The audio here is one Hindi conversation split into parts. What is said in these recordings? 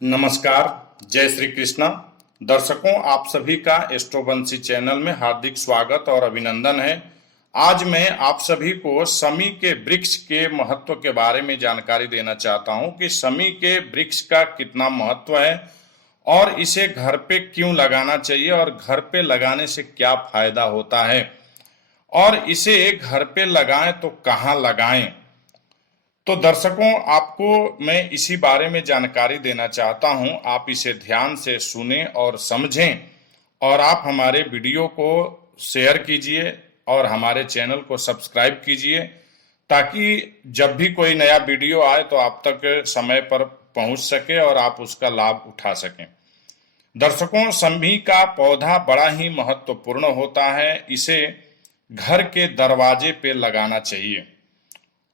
नमस्कार, जय श्री कृष्णा। दर्शकों, आप सभी का एस्ट्रोवंशी चैनल में हार्दिक स्वागत और अभिनंदन है। आज मैं आप सभी को शमी के वृक्ष के महत्व के बारे में जानकारी देना चाहता हूं कि शमी के वृक्ष का कितना महत्व है और इसे घर पे क्यों लगाना चाहिए और घर पे लगाने से क्या फायदा होता है और इसे घर पे लगाएं तो कहाँ लगाएं। तो दर्शकों, आपको मैं इसी बारे में जानकारी देना चाहता हूं। आप इसे ध्यान से सुनें और समझें और आप हमारे वीडियो को शेयर कीजिए और हमारे चैनल को सब्सक्राइब कीजिए ताकि जब भी कोई नया वीडियो आए तो आप तक समय पर पहुंच सके और आप उसका लाभ उठा सकें। दर्शकों, शमी का पौधा बड़ा ही महत्वपूर्ण होता है। इसे घर के दरवाजे पे लगाना चाहिए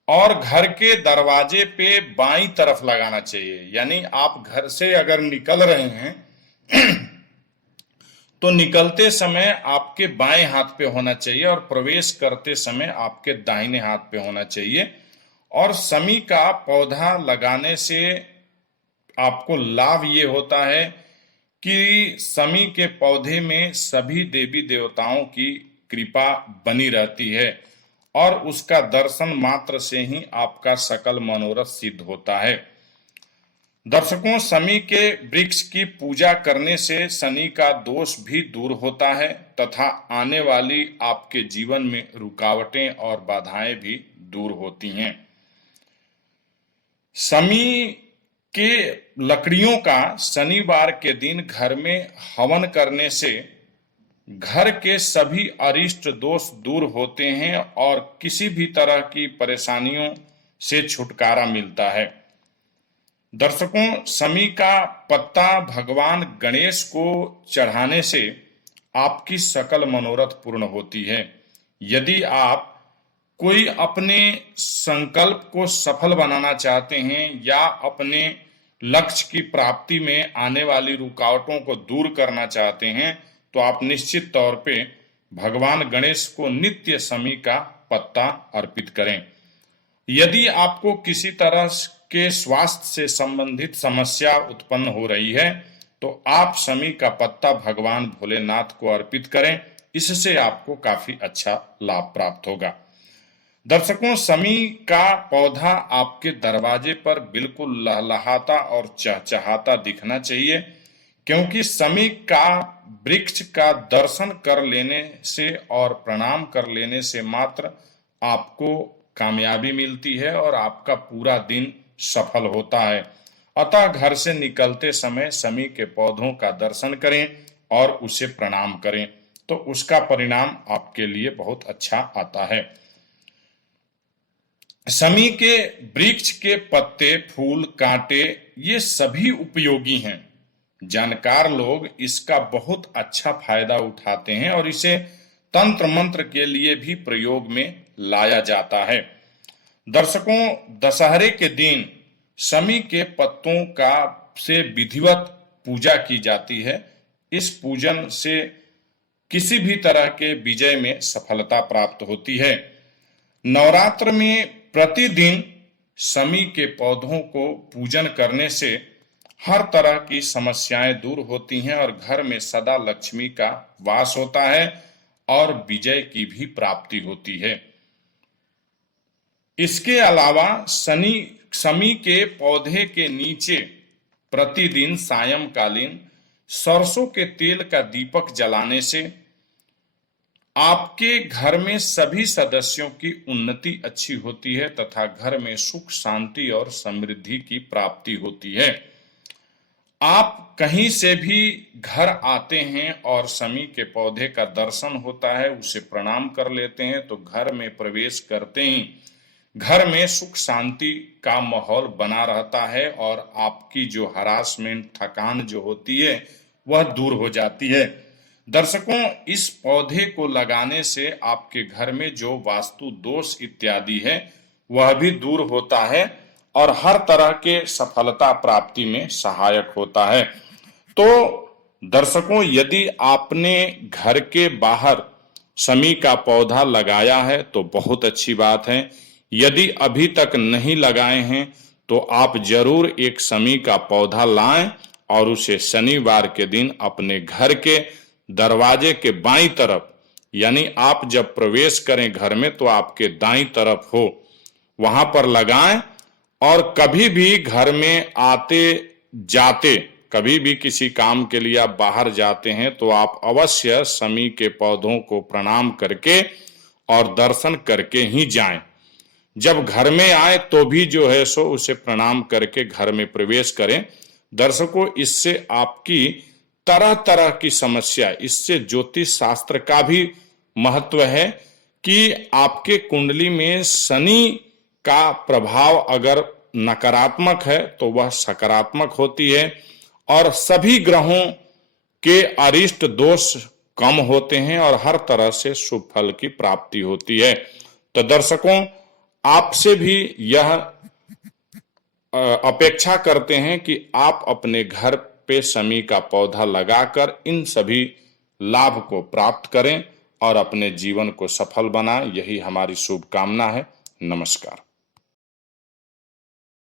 और घर के दरवाजे पे बाईं तरफ लगाना चाहिए। यानी आप घर से अगर निकल रहे हैं तो निकलते समय आपके बाएं हाथ पे होना चाहिए और प्रवेश करते समय आपके दाहिने हाथ पे होना चाहिए। और शमी का पौधा लगाने से आपको लाभ ये होता है कि शमी के पौधे में सभी देवी देवताओं की कृपा बनी रहती है और उसका दर्शन मात्र से ही आपका सकल मनोरथ सिद्ध होता है। दर्शकों, शमी के वृक्ष की पूजा करने से शनि का दोष भी दूर होता है तथा आने वाली आपके जीवन में रुकावटें और बाधाएं भी दूर होती हैं। शमी के लकड़ियों का शनिवार के दिन घर में हवन करने से घर के सभी अरिष्ट दोष दूर होते हैं और किसी भी तरह की परेशानियों से छुटकारा मिलता है। दर्शकों, शमी का पत्ता भगवान गणेश को चढ़ाने से आपकी सकल मनोरथ पूर्ण होती है। यदि आप कोई अपने संकल्प को सफल बनाना चाहते हैं या अपने लक्ष्य की प्राप्ति में आने वाली रुकावटों को दूर करना चाहते हैं तो आप निश्चित तौर पे भगवान गणेश को नित्य शमी का पत्ता अर्पित करें। यदि आपको किसी तरह के स्वास्थ्य से संबंधित समस्या उत्पन्न हो रही है तो आप शमी का पत्ता भगवान भोलेनाथ को अर्पित करें। इससे आपको काफी अच्छा लाभ प्राप्त होगा। दर्शकों, शमी का पौधा आपके दरवाजे पर बिल्कुल लहलहाता और चहचहाता दिखना चाहिए, क्योंकि शमी का वृक्ष का दर्शन कर लेने से और प्रणाम कर लेने से मात्र आपको कामयाबी मिलती है और आपका पूरा दिन सफल होता है। अतः घर से निकलते समय शमी के पौधों का दर्शन करें और उसे प्रणाम करें तो उसका परिणाम आपके लिए बहुत अच्छा आता है। शमी के वृक्ष के पत्ते, फूल, कांटे ये सभी उपयोगी हैं। जानकार लोग इसका बहुत अच्छा फायदा उठाते हैं और इसे तंत्र मंत्र के लिए भी प्रयोग में लाया जाता है। दर्शकों, दशहरे के दिन शमी के पत्तों का से विधिवत पूजा की जाती है। इस पूजन से किसी भी तरह के विजय में सफलता प्राप्त होती है। नवरात्र में प्रतिदिन शमी के पौधों को पूजन करने से हर तरह की समस्याएं दूर होती हैं और घर में सदा लक्ष्मी का वास होता है और विजय की भी प्राप्ति होती है। इसके अलावा शमी के पौधे के नीचे प्रतिदिन सायंकालीन सरसों के तेल का दीपक जलाने से आपके घर में सभी सदस्यों की उन्नति अच्छी होती है तथा घर में सुख, शांति और समृद्धि की प्राप्ति होती है। आप कहीं से भी घर आते हैं और शमी के पौधे का दर्शन होता है, उसे प्रणाम कर लेते हैं तो घर में प्रवेश करते ही घर में सुख शांति का माहौल बना रहता है और आपकी जो हरासमेंट, थकान जो होती है वह दूर हो जाती है। दर्शकों, इस पौधे को लगाने से आपके घर में जो वास्तु दोष इत्यादि है वह भी दूर होता है और हर तरह के सफलता प्राप्ति में सहायक होता है। तो दर्शकों, यदि आपने घर के बाहर शमी का पौधा लगाया है तो बहुत अच्छी बात है। यदि अभी तक नहीं लगाए हैं तो आप जरूर एक शमी का पौधा लाएं और उसे शनिवार के दिन अपने घर के दरवाजे के बाईं तरफ, यानी आप जब प्रवेश करें घर में तो आपके दाईं तरफ हो, वहां पर लगाएं। और कभी भी घर में आते जाते, कभी भी किसी काम के लिए आप बाहर जाते हैं तो आप अवश्य शमी के पौधों को प्रणाम करके और दर्शन करके ही जाएं। जब घर में आए तो भी जो है सो उसे प्रणाम करके घर में प्रवेश करें। दर्शकों, इससे आपकी तरह तरह की समस्या, इससे ज्योतिष शास्त्र का भी महत्व है कि आपके कुंडली में शनि का प्रभाव अगर नकारात्मक है तो वह सकारात्मक होती है, और सभी ग्रहों के अरिष्ट दोष कम होते हैं और हर तरह से शुभ फल की प्राप्ति होती है। तो दर्शकों, आपसे भी यह अपेक्षा करते हैं कि आप अपने घर पे शमी का पौधा लगाकर इन सभी लाभ को प्राप्त करें और अपने जीवन को सफल बनाएं। यही हमारी शुभकामना है। नमस्कार।